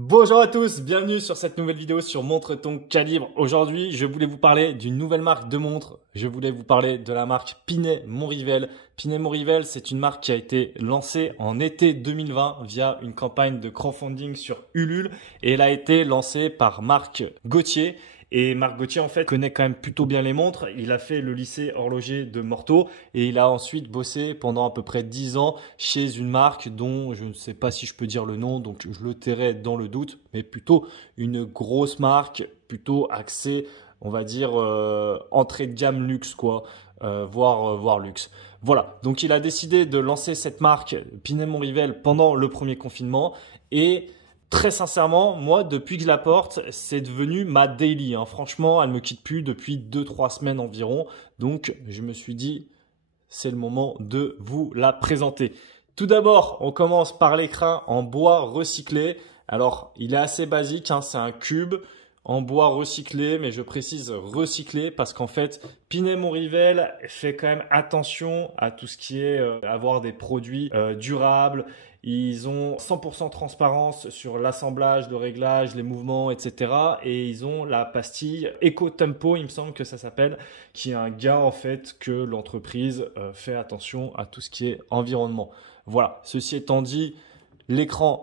Bonjour à tous, bienvenue sur cette nouvelle vidéo sur Montre ton calibre. Aujourd'hui, je voulais vous parler d'une nouvelle marque de montres. Je voulais vous parler de la marque Pinet-Montrivel. Pinet-Montrivel, c'est une marque qui a été lancée en été 2020 via une campagne de crowdfunding sur Ulule et elle a été lancée par Marc Gauthier. Et Marc Gauthier, en fait, connaît quand même plutôt bien les montres. Il a fait le lycée horloger de Morteau et il a ensuite bossé pendant à peu près 10 ans chez une marque dont je ne sais pas si je peux dire le nom, donc je le tairai dans le doute, mais plutôt une grosse marque, plutôt axée, on va dire, entrée de gamme luxe, quoi, voire luxe. Voilà, donc il a décidé de lancer cette marque Pinet-Montrivel pendant le premier confinement et très sincèrement, moi, depuis que je la porte, c'est devenu ma daily, hein. Franchement, elle me quitte plus depuis 2-3 semaines environ. Donc, je me suis dit, c'est le moment de vous la présenter. Tout d'abord, on commence par l'écrin en bois recyclé. Alors, il est assez basique, hein, c'est un cube en bois recyclé, mais je précise recyclé parce qu'en fait, Pinet-Montrivel fait quand même attention à tout ce qui est avoir des produits durables. Ils ont 100% transparence sur l'assemblage, le réglage, les mouvements, etc. Et ils ont la pastille Eco Tempo, il me semble que ça s'appelle, qui est un gain en fait que l'entreprise fait attention à tout ce qui est environnement. Voilà, ceci étant dit, l'écrin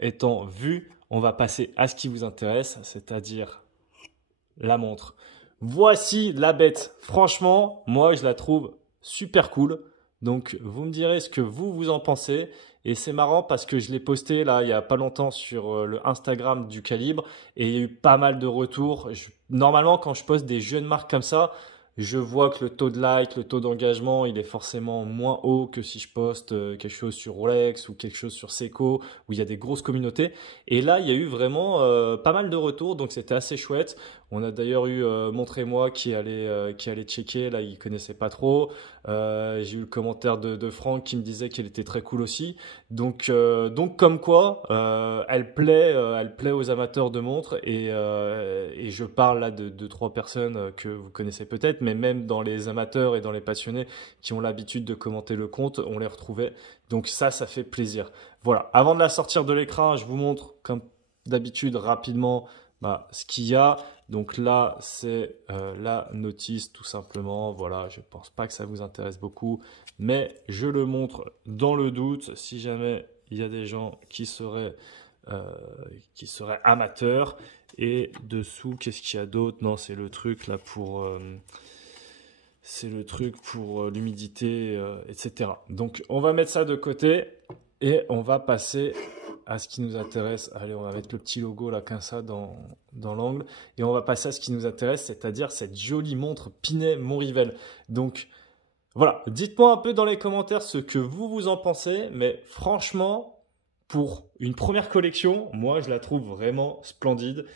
étant vu, on va passer à ce qui vous intéresse, c'est-à-dire la montre. Voici la bête. Franchement, moi je la trouve super cool. Donc, vous me direz ce que vous en pensez. Et c'est marrant parce que je l'ai posté là il y a pas longtemps sur le Instagram du Calibre et il y a eu pas mal de retours. Normalement, quand je poste des jeunes marques comme ça, je vois que le taux de like, le taux d'engagement, il est forcément moins haut que si je poste quelque chose sur Rolex ou quelque chose sur Seiko où il y a des grosses communautés. Et là, il y a eu vraiment pas mal de retours, donc c'était assez chouette. On a d'ailleurs eu Montrez-moi qui allait checker, là il connaissait pas trop. J'ai eu le commentaire de Franck qui me disait qu'elle était très cool aussi. Donc comme quoi, elle plaît aux amateurs de montres et je parle là de trois personnes que vous connaissez peut-être, mais même dans les amateurs et dans les passionnés qui ont l'habitude de commenter le compte, on les retrouvait. Donc ça fait plaisir. Voilà. Avant de la sortir de l'écran, je vous montre comme d'habitude rapidement ce qu'il y a. Donc là, c'est la notice tout simplement. Voilà, je pense pas que ça vous intéresse beaucoup, mais je le montre dans le doute si jamais il y a des gens qui seraient amateurs. Et dessous, qu'est-ce qu'il y a d'autre? Non, c'est le truc là pour l'humidité, etc. Donc on va mettre ça de côté et on va passer à ce qui nous intéresse. Allez, on va mettre le petit logo là comme ça dans l'angle et on va passer à ce qui nous intéresse, c'est-à-dire cette jolie montre Pinet-Montrivel. Donc voilà, dites-moi un peu dans les commentaires ce que vous en pensez, mais franchement, pour une première collection, moi je la trouve vraiment splendide.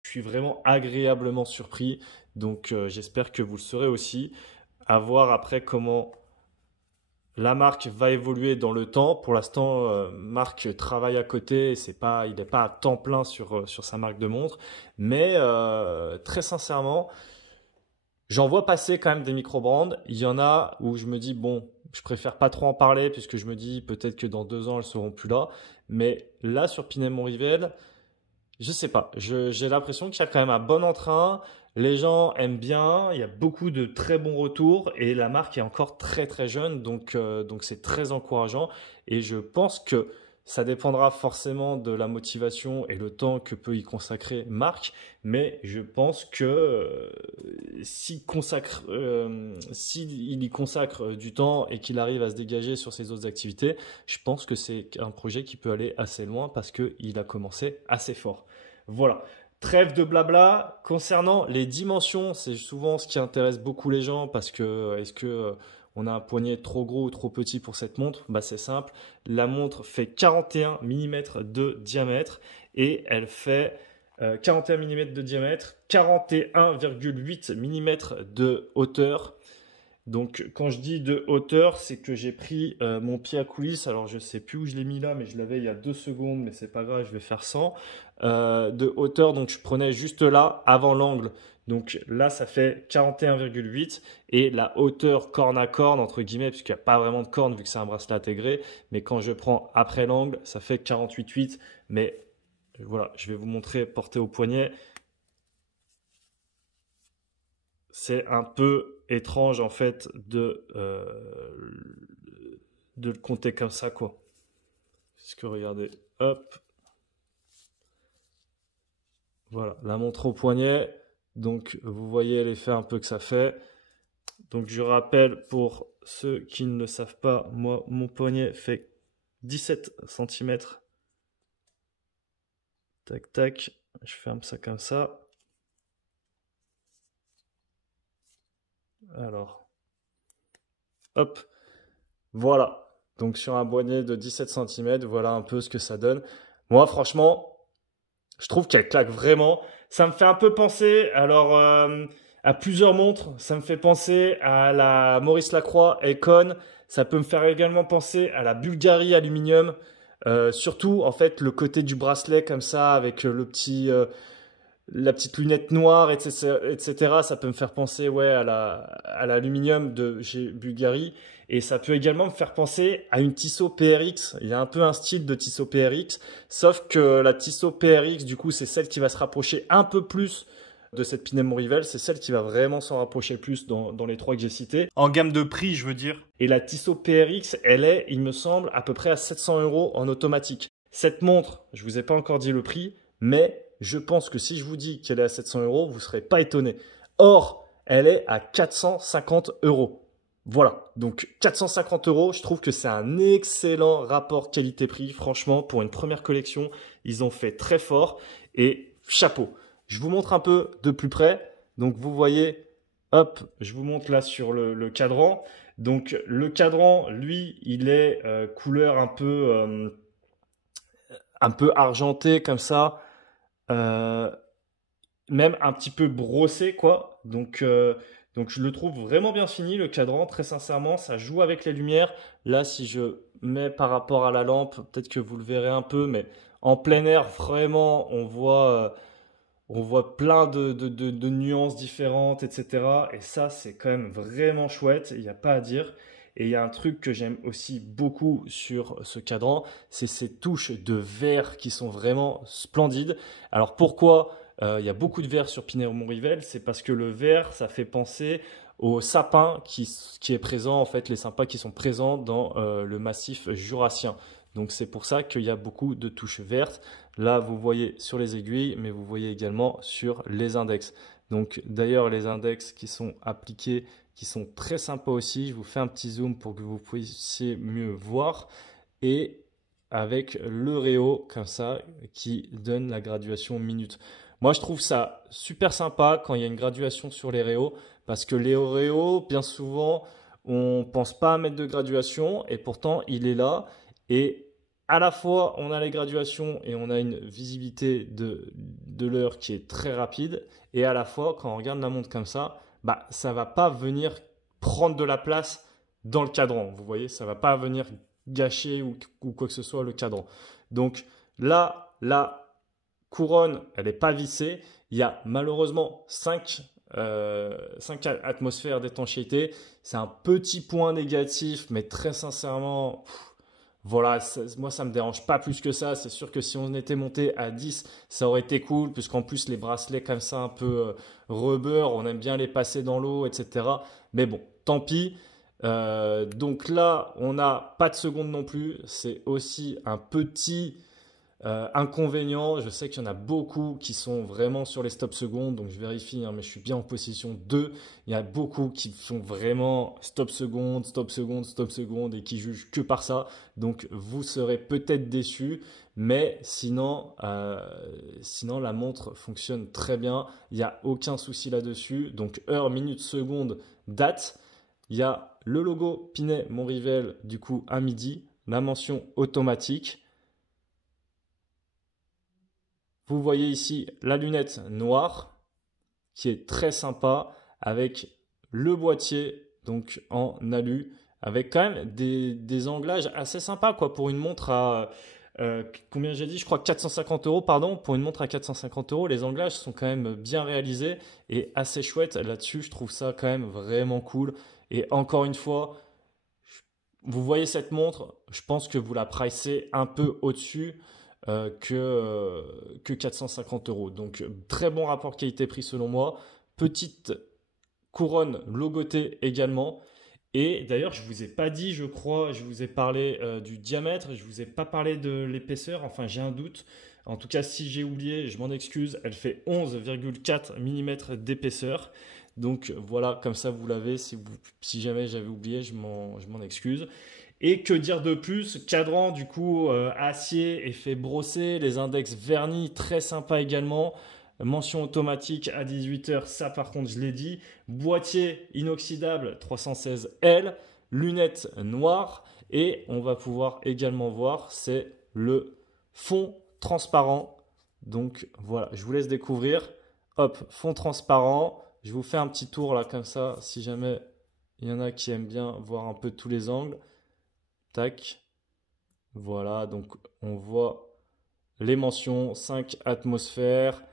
Je suis vraiment agréablement surpris, donc j'espère que vous le serez aussi. À voir après comment la marque va évoluer dans le temps. Pour l'instant, Marc travaille à côté. Il n'est pas à temps plein sur sa marque de montre. Mais très sincèrement, j'en vois passer quand même des micro-brands. Il y en a où je me dis, bon, je préfère pas trop en parler puisque je me dis peut-être que dans 2 ans, elles seront plus là. Mais là, sur Pinet-Montrivel, je sais pas. J'ai l'impression qu'il y a quand même un bon entrain. Les gens aiment bien. Il y a beaucoup de très bons retours et la marque est encore très très jeune, donc c'est très encourageant. Et je pense que ça dépendra forcément de la motivation et le temps que peut y consacrer Marc. Mais je pense que s'il y consacre du temps et qu'il arrive à se dégager sur ses autres activités, je pense que c'est un projet qui peut aller assez loin parce qu'il a commencé assez fort. Voilà. Trêve de blabla. Concernant les dimensions, c'est souvent ce qui intéresse beaucoup les gens parce que est-ce que on a un poignet trop gros ou trop petit pour cette montre? C'est simple. La montre fait 41 mm de diamètre et elle fait 41 mm de diamètre, 41,8 mm de hauteur. Donc quand je dis de hauteur, c'est que j'ai pris mon pied à coulisse. Alors je sais plus où je l'ai mis là, mais je l'avais il y a 2 secondes, mais c'est pas grave, je vais faire 100. De hauteur, donc je prenais juste là, avant l'angle Donc là, ça fait 41,8 et la hauteur corne à corne, entre guillemets, puisqu'il n'y a pas vraiment de corne vu que c'est un bracelet intégré, mais quand je prends après l'angle, ça fait 48,8. Mais voilà, je vais vous montrer porté au poignet. C'est un peu étrange en fait de le compter comme ça, quoi. Parce que regardez, hop. Voilà, la montre au poignet. Donc, vous voyez l'effet un peu que ça fait. Donc, je rappelle pour ceux qui ne le savent pas, moi, mon poignet fait 17 cm. Tac, tac. Je ferme ça comme ça. Alors, hop. Voilà. Donc, sur un poignet de 17 cm, voilà un peu ce que ça donne. Moi, franchement, je trouve qu'elle claque vraiment. Ça me fait un peu penser, alors, à plusieurs montres. Ça me fait penser à la Maurice Lacroix Icon. Ça peut me faire également penser à la Bulgari Aluminium. Surtout, en fait, le côté du bracelet comme ça, avec la petite lunette noire, etc. Ça peut me faire penser, ouais, à l'aluminium de chez Bulgari. Et ça peut également me faire penser à une Tissot PRX. Il y a un peu un style de Tissot PRX, sauf que la Tissot PRX, du coup, c'est celle qui va se rapprocher un peu plus de cette Pinet-Montrivel. C'est celle qui va vraiment s'en rapprocher le plus dans les trois que j'ai cités. En gamme de prix, je veux dire. Et la Tissot PRX, elle est, il me semble, à peu près à 700 € en automatique. Cette montre, je vous ai pas encore dit le prix, mais je pense que si je vous dis qu'elle est à 700 €, vous ne serez pas étonné. Or, elle est à 450 €. Voilà, donc 450 €, je trouve que c'est un excellent rapport qualité-prix. Franchement, pour une première collection, ils ont fait très fort et chapeau. Je vous montre un peu de plus près. Donc vous voyez, hop, je vous montre là sur le cadran. Donc le cadran, lui, il est couleur un peu argenté comme ça. Même un petit peu brossé, quoi. Donc je le trouve vraiment bien fini, le cadran, très sincèrement, ça joue avec les lumières. Là, si je mets par rapport à la lampe, peut-être que vous le verrez un peu, mais en plein air, vraiment, on voit plein de nuances différentes, etc. Et ça, c'est quand même vraiment chouette, il n'y a pas à dire. Et il y a un truc que j'aime aussi beaucoup sur ce cadran, c'est ces touches de verre qui sont vraiment splendides. Alors pourquoi il y a beaucoup de verre sur Pinet-Montrivel? C'est parce que le verre, ça fait penser au sapin qui est présent, en fait, les sapins qui sont présents dans le massif jurassien. Donc c'est pour ça qu'il y a beaucoup de touches vertes. Là, vous voyez sur les aiguilles, mais vous voyez également sur les index. Donc d'ailleurs, les index qui sont appliqués, qui sont très sympas aussi. Je vous fais un petit zoom pour que vous puissiez mieux voir. Et avec le réo comme ça, qui donne la graduation minute. Moi, je trouve ça super sympa quand il y a une graduation sur les réos, parce que les réos, bien souvent, on pense pas à mettre de graduation, et pourtant, il est là. Et à la fois, on a les graduations et on a une visibilité de l'heure qui est très rapide. Et à la fois, quand on regarde la montre comme ça, bah, ça va pas venir prendre de la place dans le cadran. Vous voyez, ça va pas venir gâcher ou quoi que ce soit le cadran. Donc là, la couronne, elle n'est pas vissée. Il y a malheureusement 5 atmosphères d'étanchéité. C'est un petit point négatif, mais très sincèrement, voilà, moi ça me dérange pas plus que ça. C'est sûr que si on était monté à 10, ça aurait été cool, puisqu'en plus les bracelets comme ça un peu rubber, on aime bien les passer dans l'eau, etc. Mais bon, tant pis. Donc là, on n'a pas de seconde non plus. C'est aussi un petit inconvénient. Je sais qu'il y en a beaucoup qui sont vraiment sur les stop secondes, donc je vérifie, hein, mais je suis bien en position 2. Il y a beaucoup qui font vraiment stop seconde, stop seconde, stop seconde et qui jugent que par ça. Donc vous serez peut-être déçus, mais sinon la montre fonctionne très bien. Il n'y a aucun souci là-dessus. Donc heure, minute, seconde, date. Il y a le logo Pinet-Montrivel du coup à midi, la mention automatique. Vous voyez ici la lunette noire qui est très sympa avec le boîtier donc en alu avec quand même des anglages assez sympas quoi pour une montre Combien j'ai dit? Je crois 450 euros, pardon, pour une montre à 450 euros. Les anglages sont quand même bien réalisés et assez chouettes là-dessus. Je trouve ça quand même vraiment cool. Et encore une fois, vous voyez cette montre, je pense que vous la pricez un peu au-dessus que 450 euros. Donc, très bon rapport qualité-prix selon moi. Petite couronne logotée également. Et d'ailleurs, je vous ai pas dit, je crois, je vous ai parlé du diamètre, je vous ai pas parlé de l'épaisseur, enfin j'ai un doute. En tout cas, si j'ai oublié, je m'en excuse, elle fait 11,4 mm d'épaisseur. Donc voilà, comme ça vous l'avez, si jamais j'avais oublié, je m'en excuse. Et que dire de plus? Cadran du coup acier, effet brossé, les index vernis, très sympa également. Mention automatique à 18h, ça par contre je l'ai dit. Boîtier inoxydable 316L, lunettes noires et on va pouvoir également voir, c'est le fond transparent. Donc voilà, je vous laisse découvrir. Hop, fond transparent. Je vous fais un petit tour là comme ça, si jamais il y en a qui aiment bien voir un peu tous les angles. Tac. Voilà, donc on voit les mentions 5 atmosphères.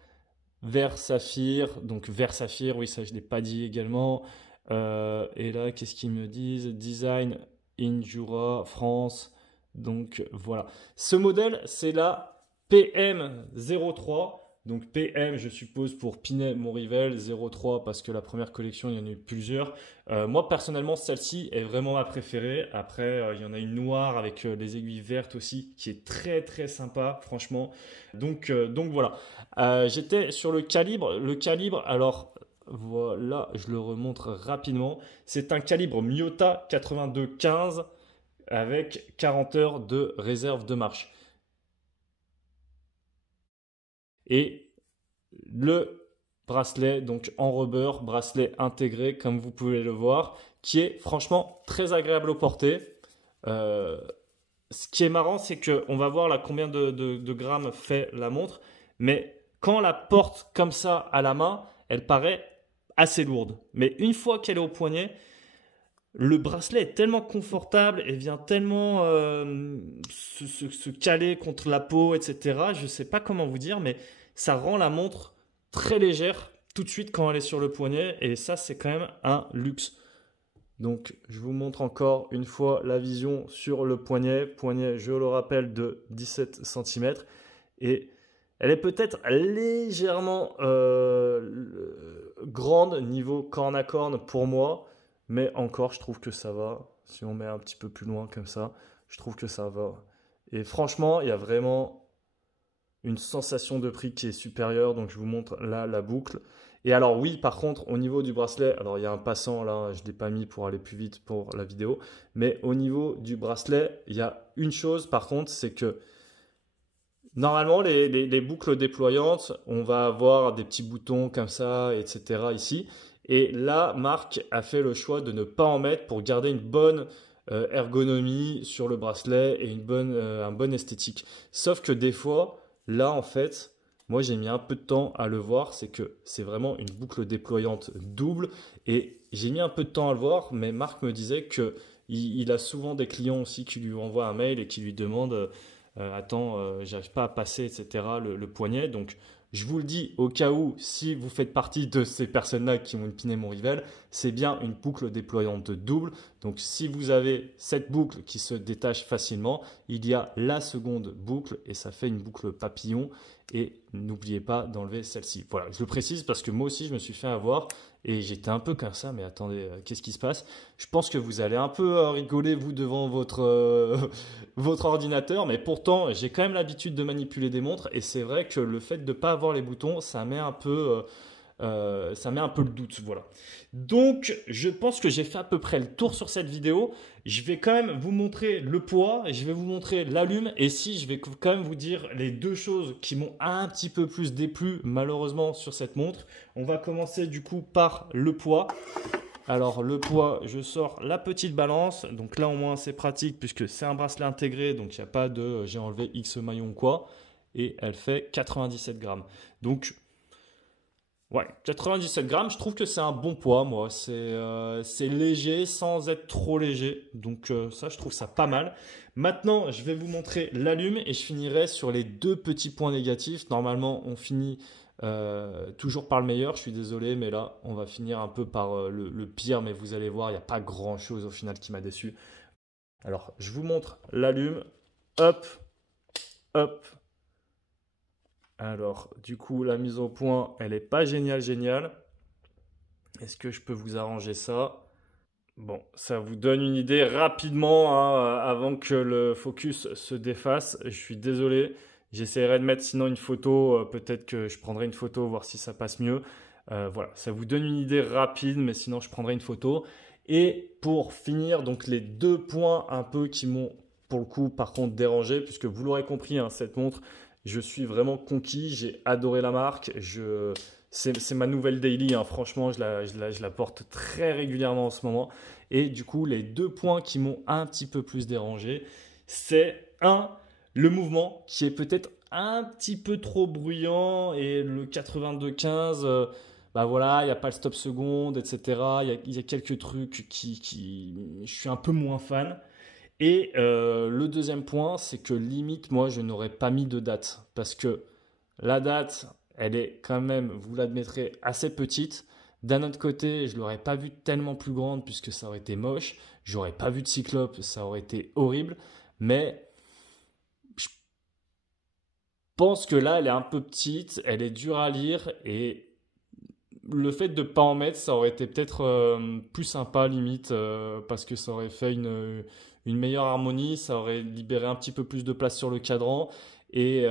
Vert saphir, donc vert saphir, oui ça je ne l'ai pas dit également. Et là qu'est-ce qu'ils me disent? Design in Jura, France. Donc voilà. Ce modèle c'est la PM03. Donc PM je suppose pour Pinet-Montrivel, 03 parce que la première collection il y en a eu plusieurs. Moi personnellement celle-ci est vraiment ma préférée. Après il y en a une noire avec les aiguilles vertes aussi qui est très très sympa franchement. Donc voilà. J'étais sur le calibre. Le calibre, alors voilà, je le remontre rapidement. C'est un calibre Miyota 8215 avec 40 heures de réserve de marche. Et le bracelet, donc en rubber, bracelet intégré, comme vous pouvez le voir, qui est franchement très agréable au porter. Ce qui est marrant, c'est qu'on va voir là combien de grammes fait la montre, mais quand on la porte comme ça à la main, elle paraît assez lourde. Mais une fois qu'elle est au poignet, le bracelet est tellement confortable et vient tellement se caler contre la peau, etc. Je ne sais pas comment vous dire, mais ça rend la montre très légère tout de suite quand elle est sur le poignet. Et ça, c'est quand même un luxe. Donc, je vous montre encore une fois la vision sur le poignet. Poignet, je le rappelle, de 17 cm. Et elle est peut-être légèrement grande niveau corne à corne pour moi. Mais encore, je trouve que ça va. Si on met un petit peu plus loin comme ça, je trouve que ça va. Et franchement, il y a vraiment une sensation de prix qui est supérieure. Donc, je vous montre là la boucle. Et alors oui, par contre, au niveau du bracelet, alors il y a un passant là, je ne l'ai pas mis pour aller plus vite pour la vidéo. Mais au niveau du bracelet, il y a une chose par contre, c'est que normalement, les boucles déployantes, on va avoir des petits boutons comme ça, etc. ici. Et là, Marc a fait le choix de ne pas en mettre pour garder une bonne ergonomie sur le bracelet et un bon esthétique. Sauf que des fois, là, en fait, moi, j'ai mis un peu de temps à le voir. C'est que c'est vraiment une boucle déployante double. Et j'ai mis un peu de temps à le voir, mais Marc me disait qu'il a souvent des clients aussi qui lui envoient un mail et qui lui demandent attends, j'arrive pas à passer, etc. le poignet. Donc, je vous le dis au cas où, si vous faites partie de ces personnes-là qui ont une Pinet-Montrivel, c'est bien une boucle déployante double. Donc, si vous avez cette boucle qui se détache facilement, il y a la seconde boucle et ça fait une boucle papillon. Et n'oubliez pas d'enlever celle-ci. Voilà, je le précise parce que moi aussi, je me suis fait avoir et j'étais un peu comme ça. Mais attendez, qu'est-ce qui se passe? Je pense que vous allez un peu rigoler, vous, devant votre ordinateur. Mais pourtant, j'ai quand même l'habitude de manipuler des montres. Et c'est vrai que le fait de ne pas avoir les boutons, ça met un peu le doute, voilà. Donc, je pense que j'ai fait à peu près le tour sur cette vidéo. Je vais quand même vous montrer le poids, et je vais vous montrer l'allume, et si je vais quand même vous dire les deux choses qui m'ont un petit peu plus déplu, malheureusement, sur cette montre. On va commencer du coup par le poids. Alors, le poids, je sors la petite balance. Donc là, au moins, c'est pratique puisque c'est un bracelet intégré, donc il n'y a pas de j'ai enlevé X maillon ou quoi. Et elle fait 97 grammes. Donc, Ouais, 97 grammes, je trouve que c'est un bon poids, moi. C'est léger sans être trop léger. Donc ça, je trouve ça pas mal. Maintenant, je vais vous montrer l'allume et je finirai sur les deux petits points négatifs. Normalement, on finit toujours par le meilleur. Je suis désolé, mais là, on va finir un peu par le pire. Mais vous allez voir, il n'y a pas grand-chose au final qui m'a déçu. Alors, je vous montre l'allume. Hop, hop. Alors, du coup, la mise au point, elle n'est pas géniale. Est-ce que je peux vous arranger ça? Bon, ça vous donne une idée rapidement hein, avant que le focus se défasse. Je suis désolé. J'essaierai de mettre sinon une photo. Peut-être que je prendrai une photo, voir si ça passe mieux. Voilà, ça vous donne une idée rapide, mais sinon je prendrai une photo. Et pour finir, donc les deux points un peu qui m'ont pour le coup par contre dérangé, puisque vous l'aurez compris, hein, cette montre, je suis vraiment conquis, j'ai adoré la marque, c'est ma nouvelle daily, hein, franchement je la porte très régulièrement en ce moment. Et du coup les deux points qui m'ont un petit peu plus dérangé, c'est un, le mouvement qui est peut-être un petit peu trop bruyant et le 82-15, bah voilà, il n'y a pas le stop seconde, etc. Il y a quelques trucs je suis un peu moins fan. Et le deuxième point, c'est que limite, moi, je n'aurais pas mis de date. Parce que la date, elle est quand même, vous l'admettrez, assez petite. D'un autre côté, je ne l'aurais pas vue tellement plus grande puisque ça aurait été moche. J'aurais pas vu de cyclope, ça aurait été horrible. Mais je pense que là, elle est un peu petite, elle est dure à lire et le fait de ne pas en mettre, ça aurait été peut-être plus sympa limite parce que ça aurait fait une meilleure harmonie, ça aurait libéré un petit peu plus de place sur le cadran et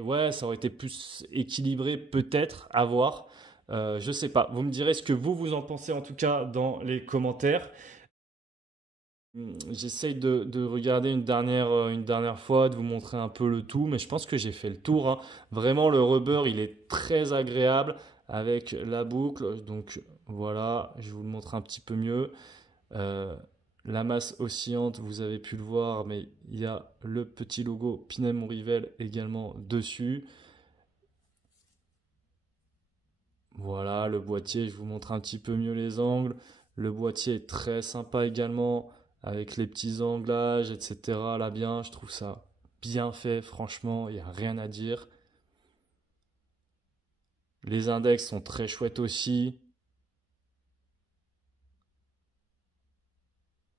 ouais, ça aurait été plus équilibré peut-être à voir. Je sais pas. Vous me direz ce que vous en pensez en tout cas dans les commentaires. J'essaye de regarder une dernière fois, de vous montrer un peu le tout, mais je pense que j'ai fait le tour, hein. Vraiment, le rubber, il est très agréable avec la boucle. Donc voilà, je vais vous le montrer un petit peu mieux. Euh, la masse oscillante, vous avez pu le voir, mais il y a le petit logo Pinet-Montrivel également dessus. Voilà, le boîtier, je vous montre un petit peu mieux les angles. Le boîtier est très sympa également, avec les petits anglages, etc. Là bien, je trouve ça bien fait, franchement, il n'y a rien à dire. Les index sont très chouettes aussi.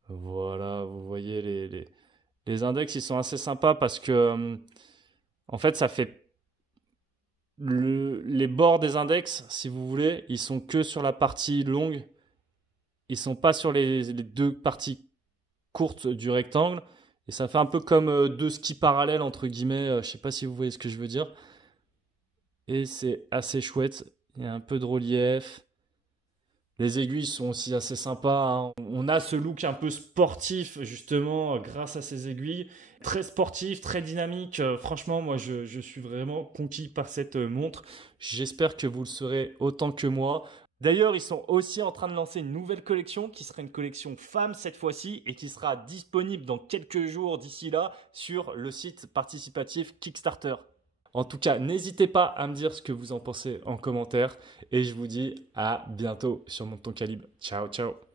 Voilà, vous voyez les index, ils sont assez sympas parce que en fait, ça fait les bords des index, si vous voulez, ils sont que sur la partie longue. Ils sont pas sur les deux parties courtes du rectangle. Et ça fait un peu comme deux skis parallèles, entre guillemets. Je sais pas si vous voyez ce que je veux dire. Et c'est assez chouette. Il y a un peu de relief. Les aiguilles sont aussi assez sympas, hein. On a ce look un peu sportif, justement, grâce à ces aiguilles. Très sportif, très dynamique. Franchement, moi, je suis vraiment conquis par cette montre. J'espère que vous le serez autant que moi. D'ailleurs, ils sont aussi en train de lancer une nouvelle collection qui sera une collection femme cette fois-ci et qui sera disponible dans quelques jours d'ici là sur le site participatif Kickstarter. En tout cas, n'hésitez pas à me dire ce que vous en pensez en commentaire et je vous dis à bientôt sur Monte ton calibre. Ciao, ciao.